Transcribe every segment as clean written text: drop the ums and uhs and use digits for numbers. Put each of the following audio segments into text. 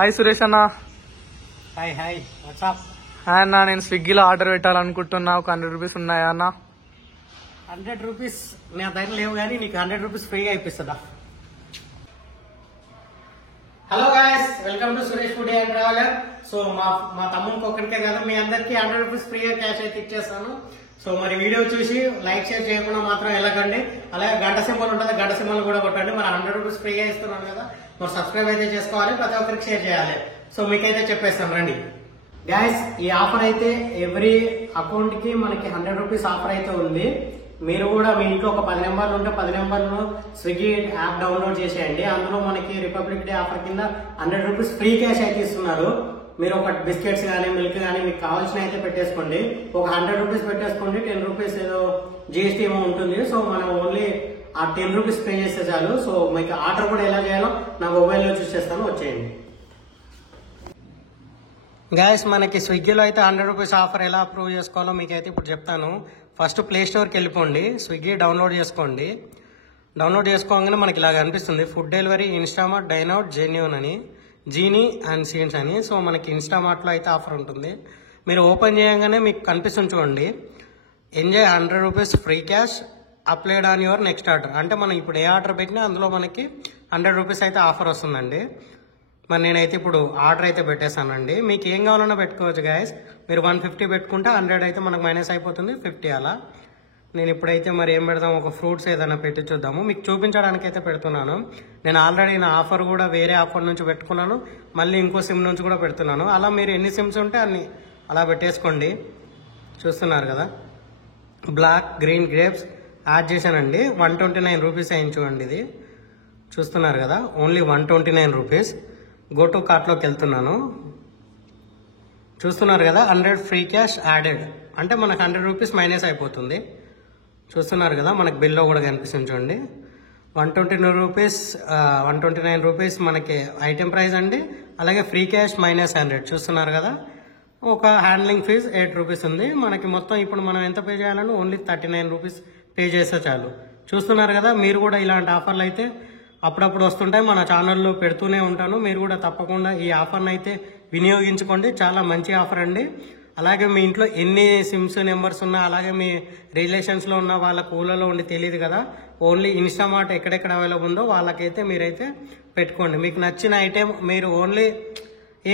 Hi Suresh అన్న. Hi hi WhatsApp. Hi అన్న, నేను స్విగ్గీలో ఆర్డర్ పెట్టాలనుకుంటున్నా. ఒక 100 రూపీస్ ఉన్నాయా అన్న? 100 రూపీస్ నా దగ్గర లేవు కానీ నీకు 100 రూపీస్ ఫ్రీగా ఇప్పిస్తుందా. Hello guys, welcome to Suresh food and traveller. So మా తమ్మునికి ఒక్కడికే కదా, మీ అందరికి 100 రూపీస్ ఫ్రీగా క్యాష్ అయితే ఇచ్చేస్తాను. సో మరి వీడియో చూసి లైక్ షేర్ చేయకుండా మాత్రం వెళ్ళకండి. అలాగే గంట సింబల్ ఉంటుంది, గంట సింబల్ కూడా కొట్టండి. మరి 100 రూపీస్ ఫ్రీగా ఇస్తున్నాను కదా, మరి సబ్స్క్రైబ్ అయితే చేసుకోవాలి, ప్రతి ఒక్కరికి షేర్ చేయాలి. సో మీకైతే చెప్పేస్తాను రండి గాయస్. ఈ ఆఫర్ అయితే ఎవ్రీ అకౌంట్ కి మనకి 100 రూపీస్ ఆఫర్ అయితే ఉంది. మీరు కూడా మీ ఇంట్లో ఒక 10 నెంబర్లు ఉంటే 10 నెంబర్లు స్విగ్గీ యాప్ డౌన్లోడ్ చేసేయండి. అందులో మనకి రిపబ్లిక్ డే ఆఫర్ కింద 100 రూపీస్ ఫ్రీ క్యాష్ అయితే ఇస్తున్నారు. మీరు ఒక బిస్కెట్స్ కానీ మిల్క్ కానీ మీకు కావాల్సిన అయితే పెట్టేసుకోండి. ఒక 100 రూపీస్ పెట్టేసుకోండి. 10 రూపీస్ ఏదో జిఎస్టీ ఏమో ఉంటుంది. సో మనం ఓన్లీ ఆ 10 రూపీస్ పే చేస్తే చాలు. సో మీకు ఆర్డర్ కూడా ఎలా చేయాలో నా మొబైల్లో చూసేస్తాను, వచ్చేయండి గాయస్. మనకి స్విగ్గీలో అయితే 100 రూపీస్ ఆఫర్ ఎలా అప్రూవ్ చేసుకోవాలో మీకైతే ఇప్పుడు చెప్తాను. ఫస్ట్ ప్లే స్టోర్కి వెళ్ళిపోండి, స్విగ్గీ డౌన్లోడ్ చేసుకోండి. డౌన్లోడ్ చేసుకోగానే మనకి ఇలాగ అనిపిస్తుంది, food delivery, Instamart, Dineout, genuine అని, జీనీ అండ్ సీన్స్ అని. సో మనకి ఇన్స్టామార్ట్లో అయితే ఆఫర్ ఉంటుంది. మీరు ఓపెన్ చేయగానే మీకు కనిపిస్తుంది చూడండి, enjoy 100 rupees free cash applied on your next order. అంటే మనం ఇప్పుడు ఏ ఆర్డర్ పెట్టినా అందులో మనకి 100 రూపీస్ అయితే ఆఫర్ వస్తుందండి. మరి నేనైతే ఇప్పుడు ఆర్డర్ అయితే పెట్టేశానండి. మీకు ఏం కావాలన్నా పెట్టుకోవచ్చు గాయస్. మీరు 150 పెట్టుకుంటే 100 అయితే మనకు మైనస్ అయిపోతుంది, 50 అలా. నేను ఇప్పుడైతే మరి ఏం పెడదాం, ఒక ఫ్రూట్స్ ఏదైనా పెట్టి చూద్దాము. మీకు చూపించడానికి అయితే పెడుతున్నాను. నేను ఆల్రెడీ నా ఆఫర్ కూడా వేరే ఆఫర్ నుంచి పెట్టుకున్నాను, మళ్ళీ ఇంకో సిమ్ నుంచి కూడా పెడుతున్నాను. అలా మీరు ఎన్ని సిమ్స్ ఉంటే అన్ని అలా పెట్టేసుకోండి. చూస్తున్నారు కదా, బ్లాక్, గ్రీన్, గ్రేప్స్ యాడ్ చేశానండి. 129 రూపీస్ అయింది చూడండి. ఇది చూస్తున్నారు కదా, ఓన్లీ 129 రూపీస్. గో టు కార్ట్లోకి వెళ్తున్నాను. చూస్తున్నారు కదా, 100 ఫ్రీ క్యాష్ యాడెడ్ అంటే మనకు 100 రూపీస్ మైనస్ అయిపోతుంది. చూస్తున్నారు కదా, మనకు బిల్లో కూడా కనిపిస్తుంది చూడండి. 129 రూపీస్ 129 రూపీస్ మనకి ఐటెం ప్రైస్ అండి. అలాగే ఫ్రీ క్యాష్ మైనస్ 100. చూస్తున్నారు కదా, ఒక హ్యాండ్లింగ్ ఫీజ్ 8 రూపీస్ ఉంది. మనకి మొత్తం ఇప్పుడు మనం ఎంత పే చేయాలని ఓన్లీ 39 రూపీస్ పే చేస్తే చాలు. చూస్తున్నారు కదా, మీరు కూడా ఇలాంటి ఆఫర్లు అయితే అప్పుడప్పుడు వస్తుంటాయి, మన ఛానల్లో పెడుతూనే ఉంటాను. మీరు కూడా తప్పకుండా ఈ ఆఫర్ని అయితే వినియోగించుకోండి. చాలా మంచి ఆఫర్ అండి. అలాగే మీ ఇంట్లో ఎన్ని సిమ్స్ నెంబర్స్ ఉన్నా, అలాగే మీ రిలేషన్స్లో ఉన్న వాళ్ళ ఊళ్ళలో ఉండి తెలియదు కదా, ఓన్లీ ఇన్స్టామార్ట్ ఎక్కడెక్కడ అవైలబుల్ ఉందో వాళ్ళకైతే మీరైతే పెట్టుకోండి. మీకు నచ్చిన ఐటెం మీరు ఓన్లీ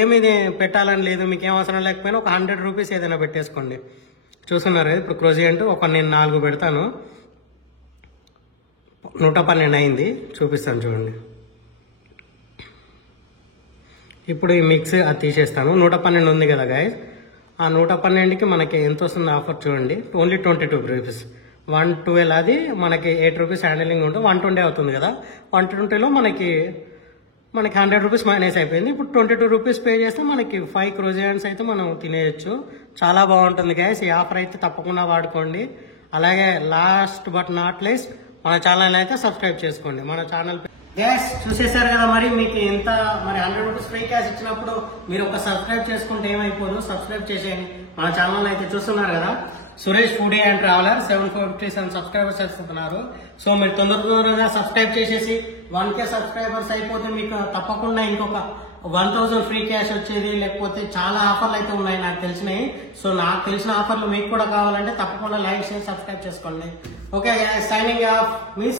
ఏమి పెట్టాలని లేదు, మీకు ఏం అవసరం లేకపోయినా ఒక 100 రూపీస్ ఏదైనా పెట్టేసుకోండి. చూస్తున్నారు కదా, ఇప్పుడు క్రోజియంట్ నేను 4 పెడతాను. 112 అయింది, చూపిస్తాను చూడండి. ఇప్పుడు ఈ మిక్స్ అది తీసేస్తాను. 112 ఉంది కదా గాయ్, ఆ 112కి మనకి ఎంత వస్తుంది ఆఫర్ చూడండి, ఓన్లీ 22 రూపీస్. 112 అది మనకి 8 రూపీస్ హ్యాండిలింగ్ ఉంటే 120 అవుతుంది కదా. 120లో మనకి 100 రూపీస్ మైనస్ అయిపోయింది. ఇప్పుడు 22 రూపీస్ పే చేస్తే మనకి 5 క్రోజియన్స్ అయితే మనం తినేయచ్చు. చాలా బాగుంటుంది గాయస్, ఈ ఆఫర్ అయితే తప్పకుండా వాడుకోండి. అలాగే లాస్ట్ బట్ నాట్ లీస్ట్ మన ఛానల్ అయితే సబ్స్క్రైబ్ చేసుకోండి. మన ఛానల్ గ్యాస్ చూసేసారు కదా, మరి మీకు ఎంత మరి 100 రూపీస్ ఫ్రీ క్యాష్ ఇచ్చినప్పుడు మీరు ఒక సబ్స్క్రైబ్ చేసుకుంటే ఏమైపోదు, సబ్స్క్రైబ్ చేసేయండి. మన ఛానల్ అయితే చూస్తున్నారు కదా, Suresh food and traveller 757 subscribers చేస్తున్నారు. సో మీరు తొందరగా సబ్స్క్రైబ్ చేసేసి 1K సబ్స్క్రైబర్స్ అయిపోతే మీకు తప్పకుండా ఇంకొక 1000 ఫ్రీ క్యాష్ వచ్చేది, లేకపోతే చాలా ఆఫర్లు అయితే ఉన్నాయి నాకు తెలిసినవి. సో నాకు తెలిసిన ఆఫర్లు మీకు కూడా కావాలంటే తప్పకుండా లైక్ షేర్ సబ్స్క్రైబ్ చేసుకోండి. ఓకే, సైనింగ్ ఆఫ్ మీ